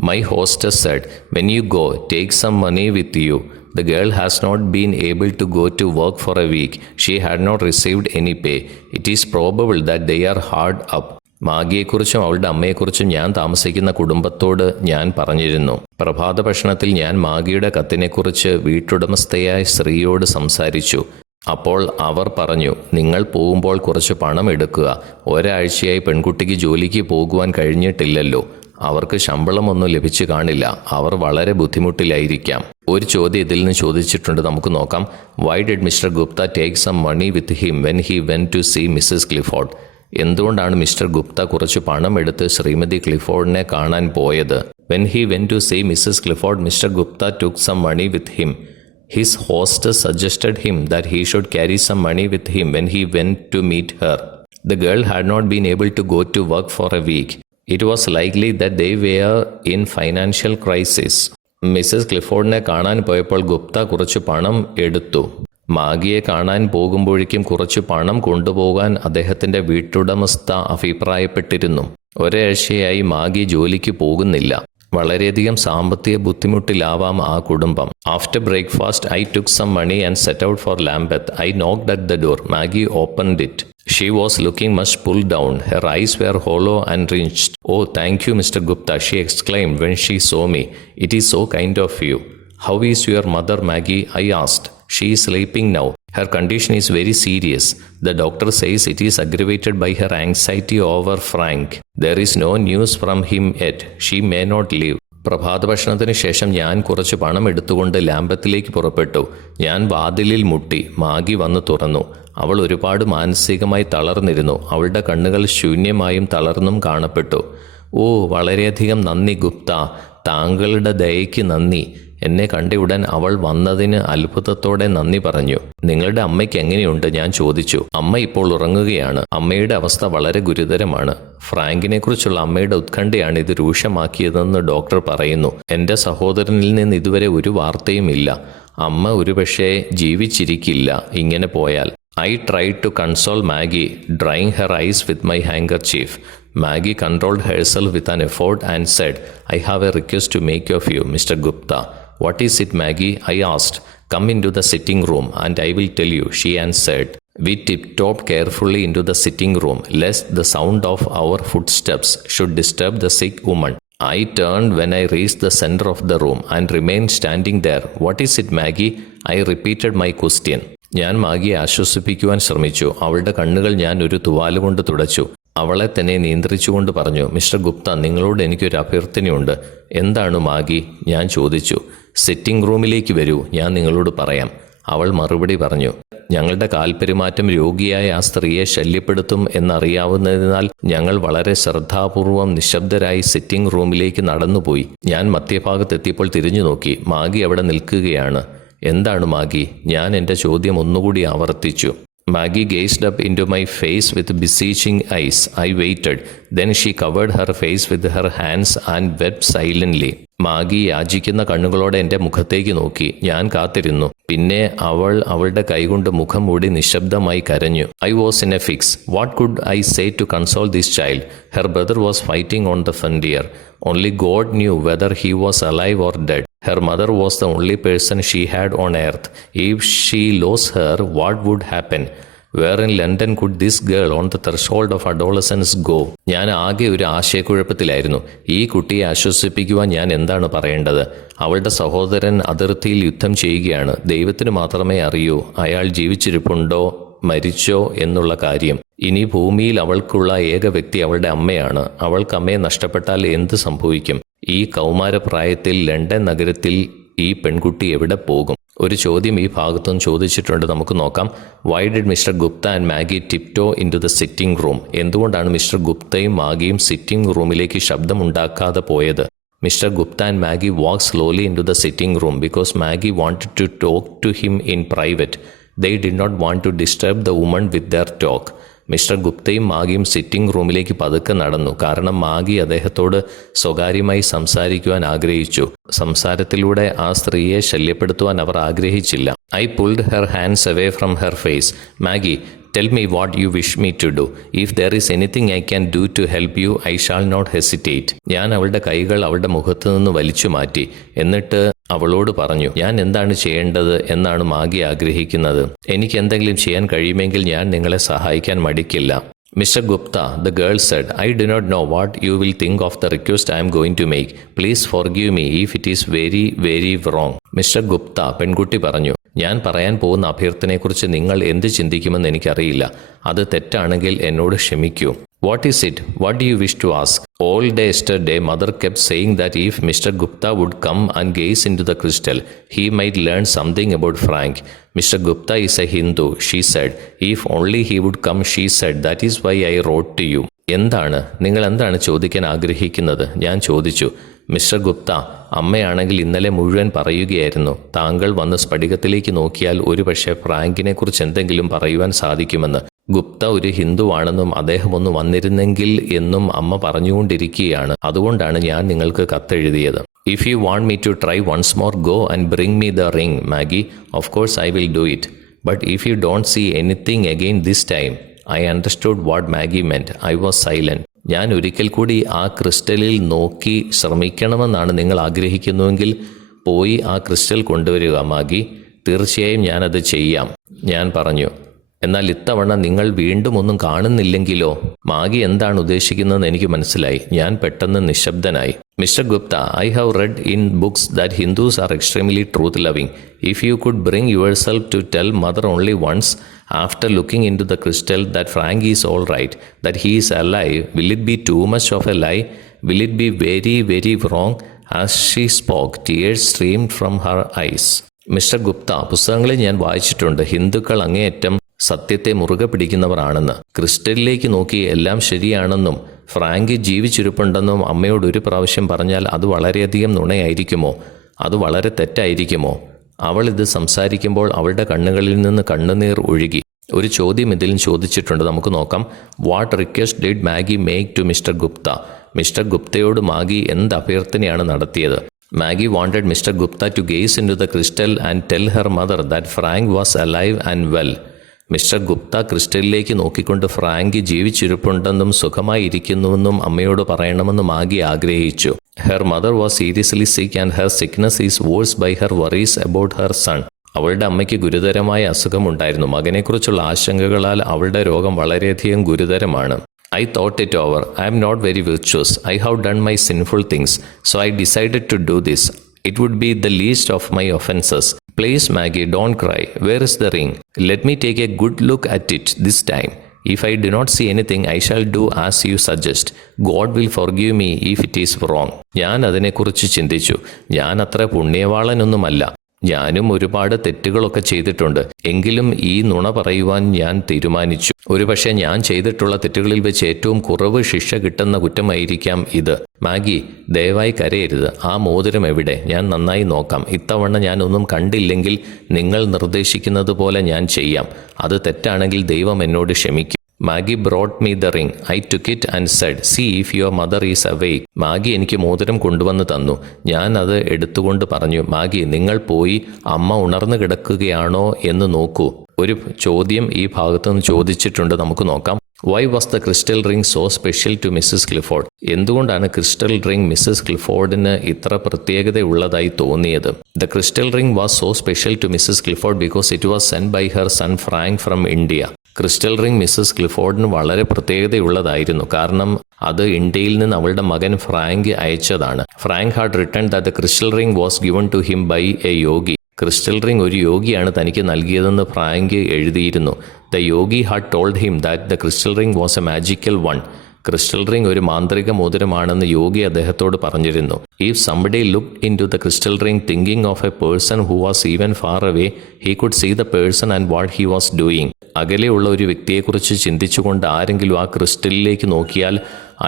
My hostess said, "When you go, take some money with you. The girl has not been able to go to work for a week. She had not received any pay. It is probable that they are hard up." മാഗിയെക്കുറിച്ചും അവളുടെ അമ്മയെക്കുറിച്ചും ഞാൻ താമസിക്കുന്ന കുടുംബത്തോട് ഞാൻ പറഞ്ഞിരുന്നു. പ്രഭാത ഭക്ഷണത്തിൽ ഞാൻ മാഗിയുടെ കത്തിനെക്കുറിച്ച് വീട്ടുടമസ്ഥയായ സ്ത്രീയോട് സംസാരിച്ചു. അപ്പോൾ അവർ പറഞ്ഞു, "നിങ്ങൾ പോകുമ്പോൾ കുറച്ച് പണം എടുക്കുക. ഒരാഴ്ചയായി പെൺകുട്ടിക്ക് ജോലിക്ക് പോകുവാൻ കഴിഞ്ഞിട്ടില്ലല്ലോ. അവർക്ക് ശമ്പളമൊന്നും ലഭിച്ചു കാണില്ല. അവർ വളരെ ബുദ്ധിമുട്ടിലായിരിക്കാം." ഒരു ചോദ്യം ഇതിൽ നിന്ന് ചോദിച്ചിട്ടുണ്ട്, നമുക്ക് നോക്കാം. Why did Mr Gupta take some money with him when he went to see Mrs Clifford? എന്തുകൊണ്ടാണ് മിസ്റ്റർ ഗുപ്ത കുറച്ച് പണം എടുത്ത് ശ്രീമതി ക്ലിഫോർഡിനെ കാണാൻ പോയത്? When he went to see Mrs Clifford Mr Gupta took some money with him. His hostess suggested him that he should carry some money with him when he went to meet her. The girl had not been able to go to work for a week. It was likely that they were in financial crisis. Mrs ക്ലിഫോർഡിനെ കാണാൻ പോയപ്പോൾ ഗുപ്ത കുറച്ച് പണം എടുത്തു. മാഗിയെ കാണാൻ പോകുമ്പോഴേക്കും കുറച്ച് പണം കൊണ്ടുപോകാൻ അദ്ദേഹത്തിൻ്റെ വീട്ടുടമസ്ഥ അഭിപ്രായപ്പെട്ടിരുന്നു. ഒരാഴ്ചയായി മാഗി ജോലിക്ക് പോകുന്നില്ല. വളരെയധികം സാമ്പത്തിക ബുദ്ധിമുട്ടിലാവാം ആ കുടുംബം. After breakfast I took some money and set out for Lambeth. I knocked at the door. Maggie opened it. She was looking much pulled down. Her eyes were hollow and wrenched. "Oh, thank you, Mr. Gupta," she exclaimed when she saw me. "It is so kind of you." "How is your mother, Maggie?" I asked. "She is sleeping now. Her condition is very serious. The doctor says it is aggravated by her anxiety over Frank. There is no news from him yet. She may not live." പ്രഭാത ഭക്ഷണത്തിന് ശേഷം ഞാൻ കുറച്ച് പണം എടുത്തുകൊണ്ട് ലാംബത്തിലേക്ക് പുറപ്പെട്ടു. ഞാൻ വാതിലിൽ മുട്ടി. മാഗി വന്ന് തുറന്നു. അവൾ ഒരുപാട് മാനസികമായി തളർന്നിരുന്നു. അവളുടെ കണ്ണുകൾ ശൂന്യമായും തളർന്നും കാണപ്പെട്ടു. ഓ, വളരെയധികം നന്ദി ഗുപ്ത, താങ്കളുടെ ദയയ്ക്ക് നന്ദി. എന്നെ കണ്ടയുടൻ അവൾ വന്നതിന് അത്ഭുതത്തോടെ നന്ദി പറഞ്ഞു. നിങ്ങളുടെ അമ്മയ്ക്ക് എങ്ങനെയുണ്ട്? ഞാൻ ചോദിച്ചു. അമ്മ ഇപ്പോൾ ഉറങ്ങുകയാണ്. അമ്മയുടെ അവസ്ഥ വളരെ ഗുരുതരമാണ്. ഫ്രാങ്കിനെക്കുറിച്ചുള്ള അമ്മയുടെ ഉത്കണ്ഠയാണ് ഇത് രൂക്ഷമാക്കിയതെന്ന് ഡോക്ടർ പറയുന്നു. എൻ്റെ സഹോദരനിൽ നിന്ന് ഇതുവരെ ഒരു വാർത്തയും ഇല്ല. അമ്മ ഒരുപക്ഷെ ജീവിച്ചിരിക്കില്ല ഇങ്ങനെ പോയാൽ. I tried to console Maggie, drying her eyes with my handkerchief. Maggie controlled herself with an effort and said, I have a request to make of you, Mr. Gupta. What is it, Maggie? I asked. Come into the sitting room and I will tell you, she answered. We tiptoed carefully into the sitting room, lest the sound of our footsteps should disturb the sick woman. I turned when I reached the center of the room and remained standing there. What is it, Maggie? I repeated my question. ഞാൻ മാഗിയെ ആശ്വസിപ്പിക്കുവാൻ ശ്രമിച്ചു. അവളുടെ കണ്ണുകൾ ഞാൻ ഒരു തുവാലുകൊണ്ട് തുടച്ചു. അവളെ തന്നെ നിയന്ത്രിച്ചുകൊണ്ട് പറഞ്ഞു, മിസ്റ്റർ ഗുപ്ത, നിങ്ങളോട് എനിക്കൊരു അഭ്യർത്ഥനയുണ്ട്. എന്താണ് മാഗി? ഞാൻ ചോദിച്ചു. സിറ്റിംഗ് റൂമിലേക്ക് വരൂ, ഞാൻ നിങ്ങളോട് പറയാം. അവൾ മറുപടി പറഞ്ഞു. ഞങ്ങളുടെ കാൽപെരുമാറ്റം രോഗിയായ ആ സ്ത്രീയെ ശല്യപ്പെടുത്തും എന്നറിയാവുന്നതിനാൽ ഞങ്ങൾ വളരെ ശ്രദ്ധാപൂർവം നിശബ്ദരായി സിറ്റിംഗ് റൂമിലേക്ക് നടന്നുപോയി. ഞാൻ മധ്യഭാഗത്തെത്തിയപ്പോൾ തിരിഞ്ഞു നോക്കി. മാഗി അവിടെ നിൽക്കുകയാണ്. എന്താണ് മാഗി? ഞാൻ എൻ്റെ ചോദ്യം ഒന്നുകൂടി ആവർത്തിച്ചു. Maggie gazed up into my face with beseeching eyes. I waited. Then she covered her face with her hands and wept silently. Maggie യാചിക്കുന്ന കണ്ണുകളോടെ എൻ്റെ മുഖത്തേക്ക് നോക്കി. ഞാൻ കാത്തിരുന്നു. പിന്നെ അവൾ അവളുടെ കൈകൊണ്ട് മുഖം മൂടി നിശബ്ദമായി കരഞ്ഞു. I was in a fix. What could I say to console this child? Her brother was fighting on the frontier. Only God knew whether he was alive or dead. Her mother was the only person she had on earth. If she lost her, what would happen? Where in London could this girl on the threshold of adolescence go? ഞാൻ ആകെ ഒരു ആശയക്കുഴപ്പത്തിലായിരുന്നു. ഈ കുട്ടിയെ ആശ്വസിപ്പിക്കുവാൻ ഞാൻ എന്താണ് പറയേണ്ടത്? അവളുടെ സഹോദരൻ അതിർത്തിയിൽ യുദ്ധം ചെയ്യുകയാണ്. ദൈവത്തിന് മാത്രമേ അറിയൂ അയാൾ ജീവിച്ചിരിപ്പുണ്ടോ മരിച്ചോ എന്നുള്ള കാര്യം. ഇനി ഭൂമിയിൽ അവൾക്കുള്ള ഏക വ്യക്തി അവളുടെ അമ്മയാണ്. അവൾക്ക് അമ്മയെ നഷ്ടപ്പെട്ടാൽ എന്ത് സംഭവിക്കും? ഈ കൗമാരപ്രായത്തിൽ ലണ്ടൻ നഗരത്തിൽ ഈ പെൺകുട്ടി എവിടെ പോകും? ഒരു ചോദ്യം ഈ ഭാഗത്തും ചോദിച്ചിട്ടുണ്ട്. നമുക്ക് നോക്കാം. Why did Mr Gupta and Maggie tiptoe in to the sitting room? എന്തുകൊണ്ടാണ് മിസ്റ്റർ ഗുപ്തയും മാഗിയും സിറ്റിംഗ് റൂമിലേക്ക് ശബ്ദമുണ്ടാക്കാതെ പോയത്? Mr. Gupta and Maggie walked slowly into the sitting room because Maggie wanted to talk to him in private. They did not want to disturb the woman with their talk. Mr ഗുപ്തയും മാഗിയും sitting റൂമിലേക്ക് പതുക്കെ നടന്നു. കാരണം Maggi അദ്ദേഹത്തോട് സ്വകാര്യമായി സംസാരിക്കുവാൻ ആഗ്രഹിച്ചു. സംസാരത്തിലൂടെ ആ സ്ത്രീയെ ശല്യപ്പെടുത്തുവാൻ അവർ ആഗ്രഹിച്ചില്ല. I pulled her hands away from her face. Maggie, tell me what you wish me to do. If there is anything I can do to help you, I shall not hesitate. ഞാൻ അവളുടെ കൈകൾ അവളുടെ മുഖത്തു നിന്ന് വലിച്ചു മാറ്റി. എന്നിട്ട് അവളോട് പറഞ്ഞു, ഞാൻ എന്താണ് ചെയ്യേണ്ടത് എന്നാണ് മാഗി ആഗ്രഹിക്കുന്നത്. എനിക്ക് എന്തെങ്കിലും ചെയ്യാൻ കഴിയുമെങ്കിൽ ഞാൻ നിങ്ങളെ സഹായിക്കാൻ മടിക്കില്ല. Mr. Gupta, the girl said, I do not know what you will think of the request I am going to make. Please forgive me if it is very, very wrong. Mr. Gupta, പെൺകുട്ടി പറഞ്ഞു, ഞാൻ പറയാൻ പോകുന്ന അഭ്യർത്ഥനയെക്കുറിച്ച് നിങ്ങൾ എന്ത് ചിന്തിക്കുമെന്ന് എനിക്കറിയില്ല. അത് തെറ്റാണെങ്കിൽ എന്നോട് ക്ഷമിക്കൂ. What is it? What do you wish to ask? All day yesterday, mother kept saying that if Mr. Gupta would come and gaze into the crystal, he might learn something about Frank. Mr. Gupta is a Hindu, she said. If only he would come, she said. That is why I wrote to you. നിങ്ങൾ എന്താണ് ചോദിക്കാൻ ആഗ്രഹിക്കുന്നത്? ഞാൻ ചോദിച്ചു. Mister Gupta, അമ്മയാണെങ്കിൽ ഇന്നലെ മുഴുവൻ പറയുകയായിരുന്നു താങ്കൾ വന്ന് സ്ഫടികത്തിലേക്ക് നോക്കിയാൽ ഒരുപക്ഷെ ഫ്രാങ്കിനെക്കുറിച്ച് എന്തെങ്കിലും പറയുവാൻ സാധിക്കുമെന്ന്. ഗുപ്ത ഒരു ഹിന്ദുവാണെന്നും അദ്ദേഹം ഒന്ന് വന്നിരുന്നെങ്കിൽ എന്നും അമ്മ പറഞ്ഞുകൊണ്ടിരിക്കുകയാണ്. അതുകൊണ്ടാണ് ഞാൻ നിങ്ങൾക്ക് കത്തെഴുതിയത്. If you want me to try once more, go and bring me the ring, Maggie. Of course I will do it. But if you don't see anything again this time. I understood what Maggie meant. I was silent. ഞാൻ ഒരിക്കൽ കൂടി ആ ക്രിസ്റ്റലിൽ നോക്കി ശ്രമിക്കണമെന്നാണ് നിങ്ങൾ ആഗ്രഹിക്കുന്നുവെങ്കിൽ പോയി ആ crystal കൊണ്ടുവരിക മാഗി. തീർച്ചയായും ഞാനത് ചെയ്യാം, ഞാൻ പറഞ്ഞു. എന്നാൽ ഇത്തവണ നിങ്ങൾ വീണ്ടും ഒന്നും കാണുന്നില്ലെങ്കിലോ? മാഗി എന്താണ് ഉദ്ദേശിക്കുന്നതെന്ന് എനിക്ക് മനസ്സിലായി. ഞാൻ പെട്ടെന്ന് നിശബ്ദനായി. Mr Gupta, I have read in books that Hindus are extremely truth-loving. If you could bring yourself to tell mother only once, after looking into the crystal, that Frank is all right, that he is alive, will it be too much of a lie? Will it be very, very wrong? As she spoke, tears streamed from her eyes. Mister Gupta, പുസ്തകങ്ങളിൽ ഞാൻ വായിച്ചിട്ടുണ്ട് ഹിന്ദുക്കൾ അങ്ങേയറ്റം സത്യത്തെ മുറുകെ പിടിക്കുന്നവർ ആണെന്ന്. ക്രിസ്റ്റലിലേക്ക് നോക്കി എല്ലാം ശരിയാണെന്നും ഫ്രാങ്ക് ജീവിച്ചിരിപ്പുണ്ടെന്നും അമ്മയോട് ഒരു പ്രാവശ്യം പറഞ്ഞാൽ അത് വളരെയധികം നുണയായിരിക്കുമോ? അത് വളരെ തെറ്റായിരിക്കുമോ? അവൾ ഇത് സംസാരിക്കുമ്പോൾ അവളുടെ കണ്ണുകളിൽ നിന്ന് കണ്ണുനീർ ഒഴുകി. ഒരു ചോദ്യം ഇതിലും ചോദിച്ചിട്ടുണ്ട്, നമുക്ക് നോക്കാം. What request did Maggie make to Mr Gupta? Mr ഗുപ്തയോട് മാഗി എന്ത് അഭ്യർത്ഥനയാണ് നടത്തിയത്? Maggie wanted Mr Gupta to gaze in to the crystal and tell her mother that Frank was alive and well. Mr Gupta ക്രിസ്റ്റലിലേക്ക് നോക്കിക്കൊണ്ട് ഫ്രാങ്ക് ജീവിച്ചിരിപ്പുണ്ടെന്നും സുഖമായിരിക്കുന്നുവെന്നും അമ്മയോട് പറയണമെന്ന് മാഗി ആഗ്രഹിച്ചു. Her mother was seriously sick and her sickness is worse by her worries about her son. അവളുടെ അമ്മയ്ക്ക് ഗുരുതരമായ അസുഖമുണ്ടായിരുന്നു. മകനെക്കുറിച്ചുള്ള ആശങ്കകളാൽ അവളുടെ രോഗം വളരെയധികം ഗുരുതരമാണ്. I thought it over. I am not very virtuous. I have done my sinful things. So I decided to do this. It would be the least of my offenses. Please, Maggie, don't cry. Where is the ring? Let me take a good look at it this time. If I do not see anything, I shall do as you suggest. God will forgive me if it is wrong. ഞാൻ അതിനെക്കുറിച്ച് ചിന്തിച്ചു. ഞാൻ അത്ര പുണ്യവാളനൊന്നുമല്ല. ഞാനും ഒരുപാട് തെറ്റുകളൊക്കെ ചെയ്തിട്ടുണ്ട്. എങ്കിലും ഈ നുണ പറയുവാൻ ഞാൻ തീരുമാനിച്ചു. ഒരുപക്ഷെ ഞാൻ ചെയ്തിട്ടുള്ള തെറ്റുകളിൽ വെച്ച് ഏറ്റവും കുറവ് ശിക്ഷ കിട്ടുന്ന കുറ്റമായിരിക്കാം ഇത്. മാഗി, ദയവായി കരയരുത്. ആ മോതിരം എവിടെ? ഞാൻ നന്നായി നോക്കാം. ഇത്തവണ ഞാൻ ഒന്നും കണ്ടില്ലെങ്കിൽ നിങ്ങൾ നിർദ്ദേശിക്കുന്നത് പോലെ ഞാൻ ചെയ്യാം. അത് തെറ്റാണെങ്കിൽ ദൈവം എന്നോട് ക്ഷമിക്കും. Maggie brought me the ring. I took it and said, see if your mother is awake. Maggie എനിക്ക് മോതിരം കൊണ്ടുവന്ന് തന്നു. ഞാൻ അത് എടുത്തുകൊണ്ട് പറഞ്ഞു, മാഗി, നിങ്ങൾ പോയി അമ്മ ഉണർന്നു കിടക്കുകയാണോ എന്ന് നോക്കൂ. ഒരു ചോദ്യം ഈ ഭാഗത്തുനിന്ന് ചോദിച്ചിട്ടുണ്ട്, നമുക്ക് നോക്കാം. Why was the crystal ring so special to Mrs Clifford? എന്തുകൊണ്ടാണ് ക്രിസ്റ്റൽ റിംഗ് മിസ്സസ് ക്ലിഫോർഡിന് ഇത്ര പ്രത്യേകതയുള്ളതായി തോന്നിയത്? The crystal ring was so special to Mrs Clifford because it was send by her son Frank from India. Crystal ring Mrs ക്ലിഫോർഡിന് വളരെ പ്രത്യേകതയുള്ളതായിരുന്നു. കാരണം അത് ഇന്ത്യയിൽ നിന്ന് അവളുടെ മകൻ ഫ്രാങ്ക് അയച്ചതാണ്. Frank had written that the crystal ring was given to him by a yogi. Crystal ring ഒരു യോഗിയാണ് തനിക്ക് നൽകിയതെന്ന് ഫ്രാങ്ക് എഴുതിയിരുന്നു. The yogi had told him that the crystal ring was a magical one. Crystal ring ഒരു മാന്ത്രിക മോതിരമാണെന്ന് യോഗി അദ്ദേഹത്തോട് പറഞ്ഞിരുന്നു. If somebody looked in to the crystal ring thinking of a person who was even far away, he could see the person and what he was doing. അകലെയുള്ള ഒരു വ്യക്തിയെക്കുറിച്ച് ചിന്തിച്ചുകൊണ്ട് ആരെങ്കിലും ആ ക്രിസ്റ്റലിലേക്ക് നോക്കിയാൽ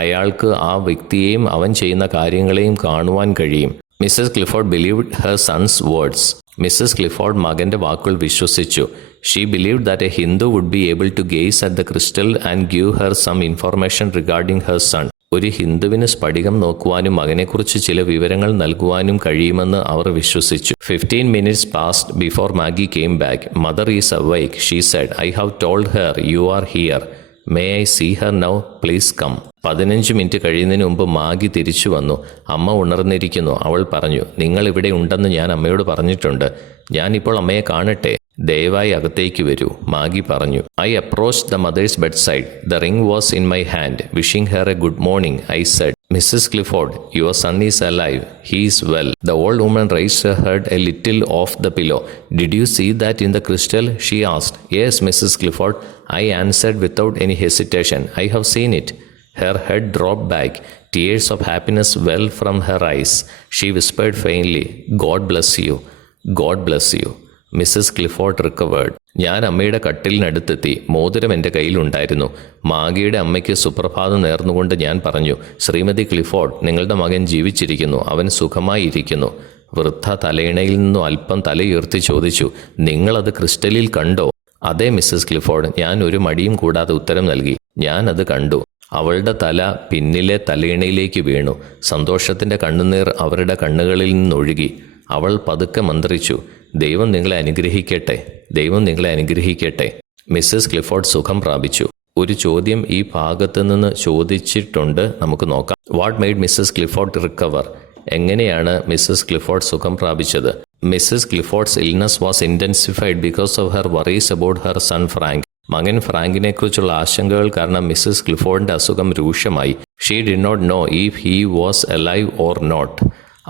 അയാൾക്ക് ആ വ്യക്തിയെയും അവൻ ചെയ്യുന്ന കാര്യങ്ങളെയും കാണുവാൻ കഴിയും. Mrs Clifford believed her son's words. Mrs Clifford മകന്റെ വാക്കുകൾ വിശ്വസിച്ചു. She believed that a Hindu would be able to gaze at the crystal and give her some information regarding her son. ഒരു ഹിന്ദുവിന് സ്ഫടികം നോക്കുവാനും മകനെക്കുറിച്ച് ചില വിവരങ്ങൾ നൽകുവാനും കഴിയുമെന്ന് അവർ വിശ്വസിച്ചു. 15 minutes passed before Maggie came back. Mother is awake, she said. I have told her you are here. May I see her now? Please come. 15 minute കഴിയുന്നതിന് മുമ്പ് Maggi തിരിച്ചു വന്നു. അമ്മ ഉണർന്നിരിക്കുന്നു. അവൾ പറഞ്ഞു, നിങ്ങൾ ഇവിടെ ഉണ്ടെന്ന് ഞാൻ അമ്മയോട് പറഞ്ഞിട്ടുണ്ട്. ഞാനിപ്പോൾ അമ്മയെ കാണട്ടെ? ദയവായി അകത്തേക്ക് വരൂ, മാഗി പറഞ്ഞു. I approached the mother's bedside. The ring was in my hand. Wishing her a good morning, I said, Mrs. Clifford, your son is alive. He is well. The old woman raised her head a little off the pillow. Did you see that in the crystal? She asked. Yes, Mrs. Clifford, I answered without any hesitation. I have seen it. Her head dropped back. Tears of happiness welled from her eyes. She whispered faintly, God bless you. God bless you. Mrs Clifford recovered. ഞാൻ അമ്മയുടെ കട്ടിലിനടുത്തെത്തി. മോതിരം എൻ്റെ കയ്യിലുണ്ടായിരുന്നു. മാഗിയുടെ അമ്മയ്ക്ക് സുപ്രഭാതം നേർന്നുകൊണ്ട് ഞാൻ പറഞ്ഞു, Shrimati Clifford, നിങ്ങളുടെ മകൻ ജീവിച്ചിരിക്കുന്നു. അവൻ സുഖമായിരിക്കുന്നു. വൃദ്ധ തലയിണയിൽ നിന്നും അല്പം തലയുയർത്തി ചോദിച്ചു, നിങ്ങളത് ക്രിസ്റ്റലിൽ കണ്ടോ? അതെ മിസ്സസ് ക്ലിഫോർഡ്, ഞാൻ ഒരു മടിയും കൂടാതെ ഉത്തരം നൽകി. ഞാൻ അത് കണ്ടു. അവളുടെ തല പിന്നിലെ തലയിണയിലേക്ക് വീണു. സന്തോഷത്തിൻ്റെ കണ്ണുനീർ അവരുടെ കണ്ണുകളിൽ നിന്നൊഴുകി. അവൾ പതുക്കെ മന്ത്രിച്ചു, ദൈവം നിങ്ങളെ അനുഗ്രഹിക്കട്ടെ, ദൈവം നിങ്ങളെ അനുഗ്രഹിക്കട്ടെ. മിസ്സസ് ക്ലിഫോർഡ് സുഖം പ്രാപിച്ചു. ഒരു ചോദ്യം ഈ ഭാഗത്ത് നിന്ന് ചോദിച്ചിട്ടുണ്ട്, നമുക്ക് നോക്കാം. What made Mrs Clifford recover? എങ്ങനെയാണ് മിസ്സസ് ക്ലിഫോർഡ് സുഖം പ്രാപിച്ചത്? Mrs Clifford's illness was intensified because of her worries about her son Frank. മകൻ ഫ്രാങ്കിനെ കുറിച്ചുള്ള ആശങ്കകൾ കാരണം മിസ്സസ് ക്ലിഫോർഡിന്റെ അസുഖം രൂക്ഷമായി. She did not know if he was alive or not.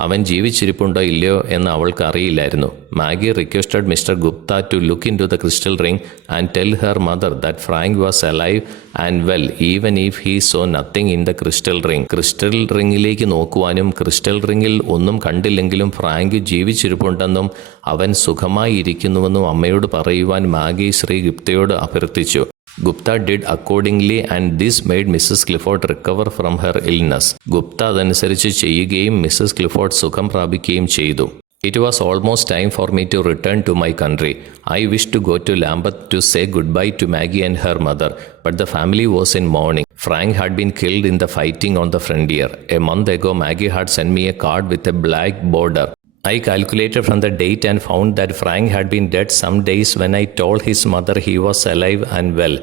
അവൻ ജീവിച്ചിരിപ്പുണ്ടോ ഇല്ലയോ എന്ന് അവൾക്ക് അറിയില്ലായിരുന്നു. Maggie requested Mr Gupta to look in to the crystal ring and tell her mother that Frank was alive and well even if he saw nothing in the crystal ring. Crystal റിംഗിലേക്ക് നോക്കുവാനും crystal റിംഗിൽ ഒന്നും കണ്ടില്ലെങ്കിലും Frank ജീവിച്ചിരിപ്പുണ്ടെന്നും അവൻ സുഖമായി ഇരിക്കുന്നുവെന്നും അമ്മയോട് പറയുവാൻ Maggi Shri ഗുപ്തയോട് അഭ്യർത്ഥിച്ചു. Gupta did accordingly and this made Mrs Clifford recover from her illness. Gupta അതനുസരിച്ച് ചെയ്യുകയും മിസ്സസ് ക്ലിഫോർഡ് സുഖം പ്രാപിക്കുകയും ചെയ്തു. It was almost time for me to return to my country. I wished to go to Lambeth to say goodbye to Maggie and her mother, but the family was in mourning. Frank had been killed in the fighting on the frontier. A month ago, Maggie had sent me a card with a black border. I calculated from the date and found that Frank had been dead some days when I told his mother he was alive and well.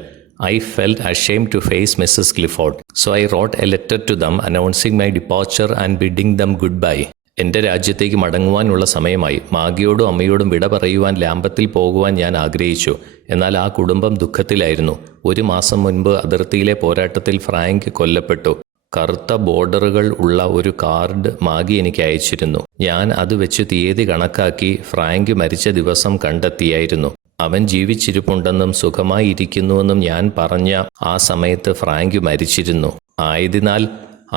I felt ashamed to face Mrs. Clifford, so I wrote a letter to them announcing my departure and bidding them goodbye. എൻ്റെ രാജ്യത്തേക്ക് മടങ്ങുവാനുള്ള സമയമായി. മാഗിയോടും അമ്മയോടും വിട പറയുവാൻ ലാംബത്തിൽ പോകുവാൻ ഞാൻ ആഗ്രഹിച്ചു. എന്നാൽ ആ കുടുംബം ദുഃഖത്തിലായിരുന്നു. 1 മാസം മുൻപ് അതിർത്തിയിലെ പോരാട്ടത്തിൽ ഫ്രാങ്ക് കൊല്ലപ്പെട്ടു. കറുത്ത ബോർഡറുകൾ ഉള്ള ഒരു കാർഡ് മാഗി എനിക്ക് അയച്ചിരുന്നു. ഞാൻ അത് വെച്ച് തീയതി കണക്കാക്കി ഫ്രാങ്ക് മരിച്ച ദിവസം കണ്ടെത്തിയായിരുന്നു. അവൻ ജീവിച്ചിരിപ്പുണ്ടെന്നും സുഖമായി ഇരിക്കുന്നുവെന്നും ഞാൻ പറഞ്ഞ ആ സമയത്ത് ഫ്രാങ്ക് മരിച്ചിരുന്നു. ആയതിനാൽ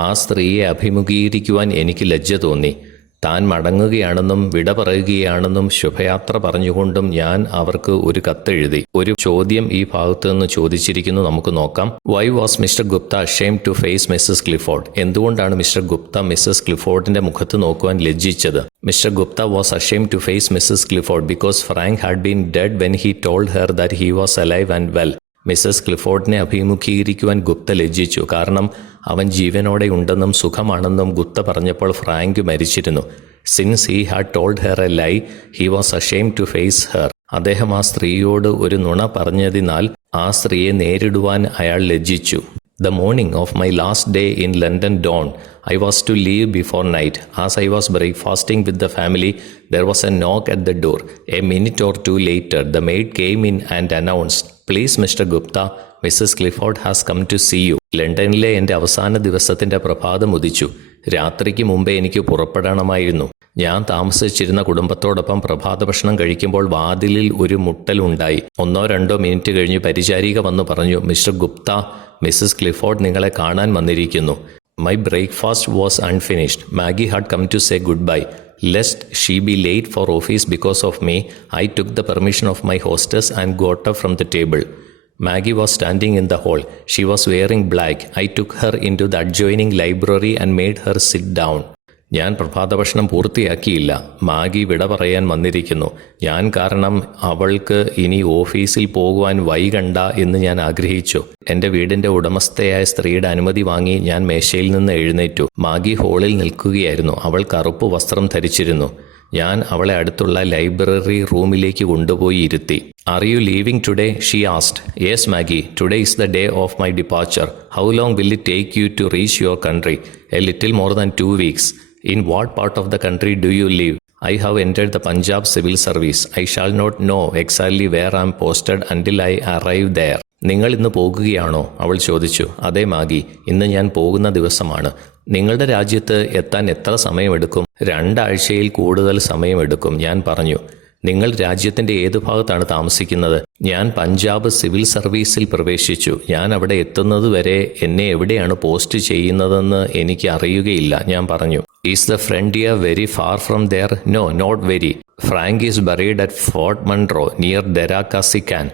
ആ സ്ത്രീയെ അഭിമുഖീകരിക്കുവാൻ എനിക്ക് ലജ്ജ തോന്നി. താൻ മടങ്ങുകയാണെന്നും വിട പറയുകയാണെന്നും ശുഭയാത്ര പറഞ്ഞുകൊണ്ടും ഞാൻ അവർക്ക് ഒരു കത്തെഴുതി. ഒരു ചോദ്യം ഈ ഭാഗത്ത് നിന്ന് ചോദിച്ചിരിക്കുന്നു, നമുക്ക് നോക്കാം. Why was Mr Gupta ashamed to face Mrs Clifford? എന്തുകൊണ്ടാണ് മിസ്റ്റർ ഗുപ്ത മിസ്സസ് ക്ലിഫോർഡിന്റെ മുഖത്ത് നോക്കുവാൻ ലജ്ജിച്ചത്? Mr Gupta was ashamed to face Mrs Clifford because Frank had been dead when he told her that he was alive and well. Mrs ക്ലിഫോർഡിനെ അഭിമുഖീകരിക്കുവാൻ ഗുപ്ത ലജ്ജിച്ചു. കാരണം അവൻ ജീവനോടെ ഉണ്ടെന്നും സുഖമാണെന്നും ഗുപ്ത പറഞ്ഞപ്പോൾ ഫ്രാങ്ക് മരിച്ചിരുന്നു. Since he had told her a lie he was ashamed to face her. അദ്ദേഹം ആ സ്ത്രീയോട് ഒരു നുണ പറഞ്ഞതിനാൽ ആ സ്ത്രീയെ നേരിടുവാൻ അയാൾ ലജ്ജിച്ചു. The morning of my last day in London dawned. I was to leave before night. As I was breakfasting with the family, there was a knock at the door. A minute or two later, the maid came in and announced, "Please, Mr. Gupta, Mrs. Clifford has come to see you." ലണ്ടനിലെ എൻ്റെ അവസാന ദിവസത്തിൻ്റെ പ്രഭാതം ഉദിച്ചു. രാത്രിക്ക് മുമ്പേ എനിക്ക് പുറപ്പെടണമായിരുന്നു. ഞാൻ താമസിച്ചിരുന്ന കുടുംബത്തോടൊപ്പം പ്രഭാത ഭക്ഷണം കഴിക്കുമ്പോൾ വാതിലിൽ ഒരു മുട്ടലുണ്ടായി. 1-2 മിനിറ്റ് കഴിഞ്ഞ് പരിചാരിക വന്നു പറഞ്ഞു, "മിസ്റ്റർ ഗുപ്ത, മിസ്സസ് ക്ലിഫോർഡ് നിങ്ങളെ കാണാൻ വന്നിരിക്കുന്നു." My breakfast was unfinished. Maggie had come to say goodbye. Lest she be late for office because of me, I took the permission of my hostess and got up from the table. Maggie was standing in the hall. She was wearing black. I took her into the adjoining library and made her sit down. ഞാൻ പ്രഭാതഭക്ഷണം പൂർത്തിയാക്കിയില്ല. Maggi വിട പറയാൻ വന്നിരിക്കുന്നു. ഞാൻ കാരണം അവൾക്ക് ഇനി ഓഫീസിൽ പോകുവാൻ വൈകണ്ട എന്ന് ഞാൻ ആഗ്രഹിച്ചു. എൻ്റെ വീടിൻ്റെ ഉടമസ്ഥയായ സ്ത്രീയുടെ അനുമതി വാങ്ങി ഞാൻ മേശയിൽ നിന്ന് എഴുന്നേറ്റു. മാഗി ഹോളിൽ നിൽക്കുകയായിരുന്നു. അവൾ കറുപ്പ് വസ്ത്രം ധരിച്ചിരുന്നു. ഞാൻ അവളെ അടുത്തുള്ള ലൈബ്രറി റൂമിലേക്ക് കൊണ്ടുപോയി ഇരുത്തി. "Are you leaving today?" she asked. "Yes, Maggie. Today is the day of my departure. How long will it take you to reach your country?" "A little more than 2 weeks. In what part of the country do you live?" "I have entered the Punjab civil service. I shall not know exactly where I am posted until I arrive there." "നിങ്ങൾ ഇന്ന് പോകുകയാണോ?" അവൾ ചോദിച്ചു. "അതെ Maggi, ഇന്ന് ഞാൻ പോകുന്ന ദിവസമാണ്." "നിങ്ങളുടെ രാജ്യത്ത് എത്താൻ എത്ര സമയമെടുക്കും?" 2 ആഴ്ചയിൽ കൂടുതൽ സമയമെടുക്കും, ഞാൻ പറഞ്ഞു. "നിങ്ങൾ രാജ്യത്തിൻ്റെ ഏതു ഭാഗത്താണ് താമസിക്കുന്നത്?" "ഞാൻ പഞ്ചാബ് സിവിൽ സർവീസിൽ പ്രവേശിച്ചു. ഞാൻ അവിടെ എത്തുന്നതുവരെ എന്നെ എവിടെയാണ് പോസ്റ്റ് ചെയ്യുന്നതെന്ന് എനിക്ക് അറിയുകയില്ല," ഞാൻ പറഞ്ഞു. "Is the frontier very far from there?" "No, not very. Frank is buried at Fort Monroe near Derakassikan."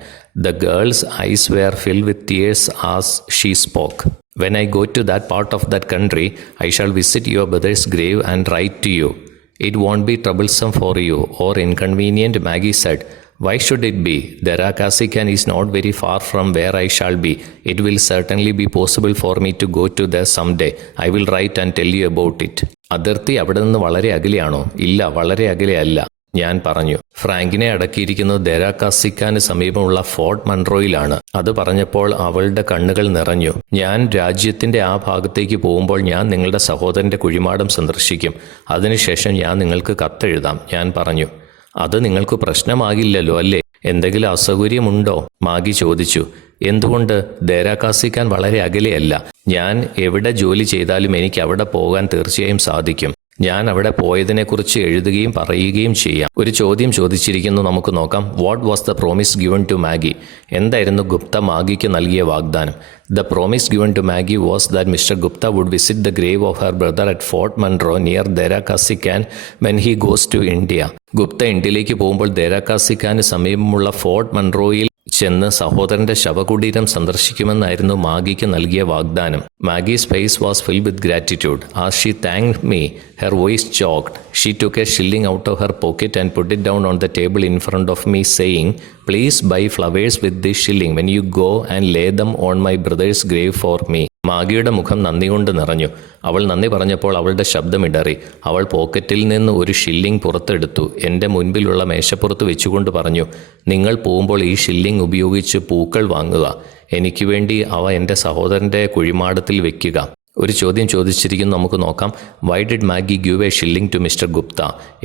The girl's eyes were filled with tears as she spoke. "When I go to that part of that country, I shall visit your brother's grave and write to you. It won't be troublesome for you or inconvenient," Maggie said. "Why should it be? Derakassikan is not very far from where I shall be. It will certainly be possible for me to go to there someday. I will write and tell you about it." "അതിർത്തി അവിടെ നിന്ന് വളരെ അകലെയാണോ?" "ഇല്ല, വളരെ അകലെയല്ല," ഞാൻ പറഞ്ഞു. "ഫ്രാങ്കിനെ അടക്കിയിരിക്കുന്നത് ദെരാക്കാസിക്കാന് സമീപമുള്ള fort മൺട്രോയിലാണ്." അത് പറഞ്ഞപ്പോൾ അവളുടെ കണ്ണുകൾ നിറഞ്ഞു. "ഞാൻ രാജ്യത്തിന്റെ ആ ഭാഗത്തേക്ക് പോകുമ്പോൾ ഞാൻ നിങ്ങളുടെ സഹോദരന്റെ കുഴിമാടം സന്ദർശിക്കും. അതിനുശേഷം ഞാൻ നിങ്ങൾക്ക് കത്തെഴുതാം," ഞാൻ പറഞ്ഞു. "അത് നിങ്ങൾക്ക് പ്രശ്നമാകില്ലല്ലോ അല്ലേ? എന്തെങ്കിലും അസൗകര്യമുണ്ടോ?" മാഗി ചോദിച്ചു. "എന്തുകൊണ്ട്? ദെരാക്കാസിക്കാൻ വളരെ അകലെയല്ല. ഞാൻ എവിടെ ജോലി ചെയ്താലും എനിക്ക് അവിടെ പോകാൻ തീർച്ചയായും സാധിക്കും." ഞാൻ അവിടെ പോയതിനെക്കുറിച്ച് എഴുതുകയും പറയുകയും ചെയ്യാം. ഒരു ചോദ്യം ചോദിച്ചിരിക്കുന്നു, നമുക്ക് നോക്കാം. What was the promise given to Maggie? എന്തായിരുന്നു ഗുപ്ത മാഗിക്ക് നൽകിയ വാഗ്ദാനം? The promise given to Maggie was that Mr. Gupta would visit the grave of her brother at Fort Monroe near Dera Kasi Khan when he goes to India. Gupta ഇന്ത്യയിലേക്ക് പോകുമ്പോൾ ദേരാ കാസി ഖാന് സമീപമുള്ള fort മൺറോയിൽ ചെന്ന് സഹോദരന്റെ ശവകുടീരം സന്ദർശിക്കുമെന്നായിരുന്നു മാഗിക്ക് നൽകിയ വാഗ്ദാനം. Maggie's face was filled with gratitude. As she thanked me, her voice choked. She took a shilling out of her pocket and put it down on the table in front of me, saying, please buy flowers with this shilling when you go and lay them on my brother's grave for me. മാഗിയുടെ മുഖം നന്ദി കൊണ്ട് നിറഞ്ഞു. അവൾ നന്ദി പറഞ്ഞപ്പോൾ അവളുടെ ശബ്ദമിടറി. അവൾ പോക്കറ്റിൽ നിന്ന് ഒരു ഷില്ലിംഗ് പുറത്തെടുത്തു. എൻ്റെ മുൻപിലുള്ള മേശപ്പുറത്ത് വെച്ചുകൊണ്ട് പറഞ്ഞു, നിങ്ങൾ പോകുമ്പോൾ ഈ ഷില്ലിംഗ് ഉപയോഗിച്ച് പൂക്കൾ വാങ്ങുക. എനിക്ക് വേണ്ടി അവ എൻ്റെ സഹോദരൻ്റെ കുഴിമാടത്തിൽ വെക്കുക. ഒരു ചോദ്യം ചോദിച്ചിരിക്കുന്നു, നമുക്ക് നോക്കാം. Why did Maggie give a shilling to Mr Gupta?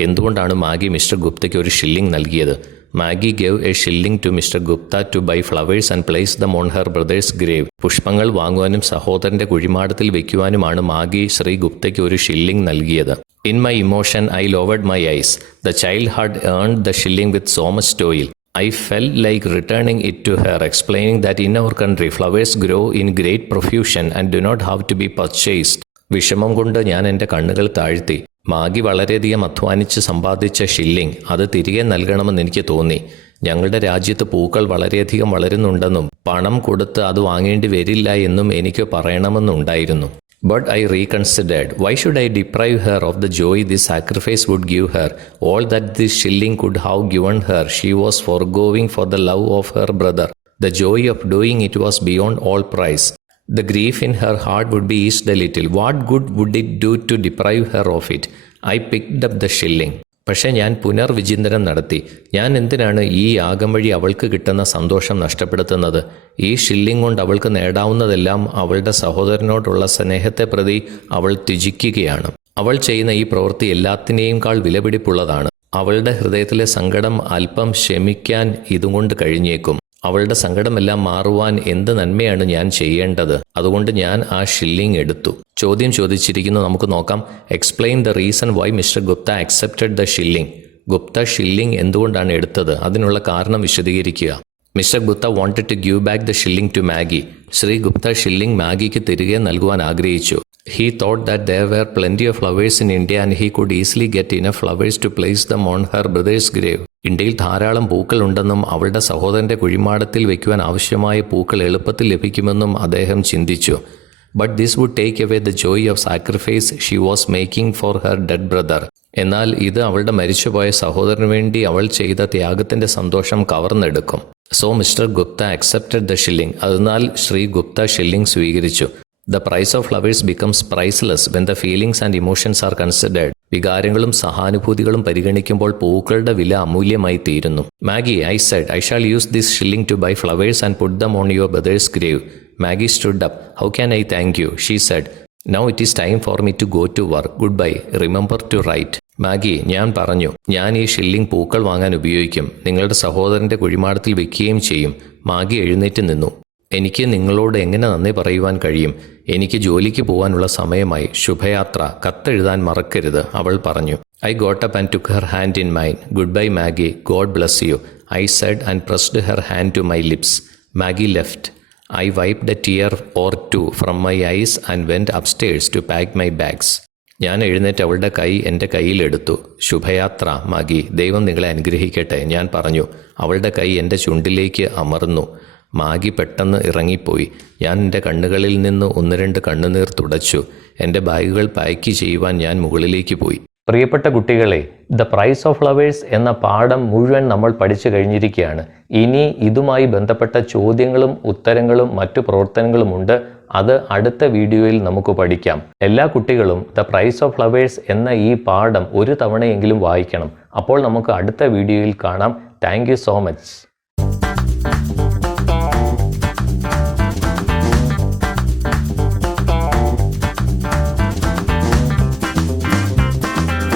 എന്തുകൊണ്ടാണ് മാഗി മിസ്റ്റർ ഗുപ്തയ്ക്ക് ഒരു ഷില്ലിംഗ് നൽകിയത്? Maggie gave a shilling to Mr Gupta to buy flowers and place them on her brother's grave. പുഷ്പങ്ങൾ വാങ്ങുവാനും സഹോദരന്റെ കുഴിമാടത്തിൽ വെക്കുവാനുമാണ് മാഗി ശ്രീ ഗുപ്തയ്ക്ക് ഒരു ഷില്ലിംഗ് നൽകിയത്. In my emotion I lowered my eyes. The child had earned the shilling with so much toil. I felt like returning it to her, explaining that in our country flowers grow in great profusion and do not have to be purchased. വിഷമം കൊണ്ട് ഞാൻ എൻ്റെ കണ്ണുകൾ താഴ്ത്തി. Maggi വളരെയധികം അധ്വാനിച്ച് സമ്പാദിച്ച shilling അത് തിരികെ നൽകണമെന്ന് എനിക്ക് തോന്നി. ഞങ്ങളുടെ രാജ്യത്ത് പൂക്കൾ വളരെയധികം വളരുന്നുണ്ടെന്നും പണം കൊടുത്ത് അത് വാങ്ങേണ്ടി വരില്ല എന്നും എനിക്ക് പറയണമെന്നുണ്ടായിരുന്നു. But I reconsidered. Why should I deprive her of the joy this sacrifice would give her? All that this shilling could have given her, she was foregoing for the love of her brother. The joy of doing it was beyond all price. The grief in her heart would be eased a little. What good would it do to deprive her of it? I picked up the shilling. പക്ഷേ ഞാൻ പുനർവിചിന്തനം നടത്തി. ഞാൻ എന്തിനാണ് ഈ യാഗം വഴി അവൾക്ക് കിട്ടുന്ന സന്തോഷം നഷ്ടപ്പെടുത്തുന്നത്? ഈ ഷില്ലിംഗ് കൊണ്ട് അവൾക്ക് നേടാവുന്നതെല്ലാം അവളുടെ സഹോദരനോടുള്ള സ്നേഹത്തെ പ്രതി അവൾ ത്യജിക്കുകയാണ്. അവൾ ചെയ്യുന്ന ഈ പ്രവൃത്തി എല്ലാത്തിനേക്കാൾ വിലപിടിപ്പുള്ളതാണ്. അവളുടെ ഹൃദയത്തിലെ സങ്കടം അല്പം ശമിക്കാൻ ഇതുകൊണ്ട് കഴിഞ്ഞേക്കും. അവളുടെ സങ്കടമെല്ലാം മാറുവാൻ എന്ത് നന്മയാണ് ഞാൻ ചെയ്യേണ്ടത്? അതുകൊണ്ട് ഞാൻ ആ ഷില്ലിംഗ് എടുത്തു. ചോദ്യം ചോദിച്ചിരിക്കുന്നു, നമുക്ക് നോക്കാം. Explain the reason why Mr Gupta accepted the shilling. Gupta shilling എന്തുകൊണ്ടാണ് എടുത്തത്? അതിനുള്ള കാരണം വിശദീകരിക്കുക. Mr Gupta wanted to give back the shilling to Maggie. Shri Gupta shilling മാഗിക്ക് തിരികെ നൽകുവാൻ ആഗ്രഹിച്ചു. He thought that there were plenty of flowers in India and he could easily get enough flowers to place them on her brother's grave. ഇന്ത്യയിൽ ധാരാളം പൂക്കൾ ഉണ്ടെന്നും അവളുടെ സഹോദരന്റെ കുഴിമാടത്തിൽ വയ്ക്കുവാൻ ആവശ്യമായ പൂക്കൾ എളുപ്പത്തിൽ ലഭിക്കുമെന്നും അദ്ദേഹം ചിന്തിച്ചു. But this would take away the joy of sacrifice she was making for her dead brother. എന്നാൽ ഇത് അവളുടെ മരിച്ചുപോയ സഹോദരന് വേണ്ടി അവൾ ചെയ്ത ത്യാഗത്തിന്റെ സന്തോഷം കവർന്നെടുക്കും. So Mr. Gupta accepted the shilling. അതിനാൽ ശ്രീ ഗുപ്ത ഷില്ലിംഗ് സ്വീകരിച്ചു. The price of flowers becomes priceless when the feelings and emotions are considered. വികാരങ്ങളും സഹാനുഭൂതികളും പരിഗണിക്കുമ്പോൾ പൂക്കളുടെ വില അമൂല്യമായി തീരുന്നു. Maggie, I said, I shall use this shilling to buy flowers and put them on your brother's grave. Maggie stood up. How can I thank you? She said. Now it is time for me to go to work. Goodbye. Remember to write. Maggi, ഞാൻ പറഞ്ഞു, ഞാൻ ഈ shilling പൂക്കൾ വാങ്ങാൻ ഉപയോഗിക്കും. നിങ്ങളുടെ സഹോദരന്റെ കുഴിമാടത്തിൽ വെക്കുകയും ചെയ്യും. മാഗി എഴുന്നേറ്റ് നിന്നു. എനിക്ക് നിങ്ങളോട് എങ്ങനെ നന്ദി പറയുവാൻ കഴിയും? എനിക്ക് ജോലിക്ക് പോകാനുള്ള സമയമായി. ശുഭയാത്ര. കത്തെഴുതാൻ മറക്കരുത്, അവൾ പറഞ്ഞു. I got up and took her hand in mine. Goodbye, Maggie. God bless you, I said and pressed her hand to my lips. Maggie left. I wiped a tear or two from my eyes and went upstairs to pack my bags. ഞാൻ എഴുന്നേറ്റ് അവളുടെ കൈ എൻ്റെ കയ്യിലെടുത്തു. ശുഭയാത്ര Maggi, ദൈവം നിങ്ങളെ അനുഗ്രഹിക്കട്ടെ, ഞാൻ പറഞ്ഞു. അവളുടെ കൈ എൻ്റെ ചുണ്ടിലേക്ക് അമർന്നു. മാഗി പെട്ടെന്ന് ഇറങ്ങിപ്പോയി. ഞാൻ എൻ്റെ കണ്ണുകളിൽ നിന്ന് 1-2 കണ്ണുനീർ തുടച്ചു. എൻ്റെ ബാഗുകൾ പാക്ക് ചെയ്യുവാൻ ഞാൻ മുകളിലേക്ക് പോയി. പ്രിയപ്പെട്ട കുട്ടികളെ, ദ പ്രൈസ് ഓഫ് ഫ്ലവേഴ്സ് എന്ന പാഠം മുഴുവൻ നമ്മൾ പഠിച്ചു കഴിഞ്ഞിരിക്കുകയാണ്. ഇനി ഇതുമായി ബന്ധപ്പെട്ട ചോദ്യങ്ങളും ഉത്തരങ്ങളും മറ്റു പ്രവർത്തനങ്ങളുമുണ്ട്. അത് അടുത്ത വീഡിയോയിൽ നമുക്ക് പഠിക്കാം. എല്ലാ കുട്ടികളും ദ പ്രൈസ് ഓഫ് ഫ്ലവേഴ്സ് എന്ന ഈ പാഠം ഒരു തവണയെങ്കിലും വായിക്കണം. അപ്പോൾ നമുക്ക് അടുത്ത വീഡിയോയിൽ കാണാം. Thank you so much.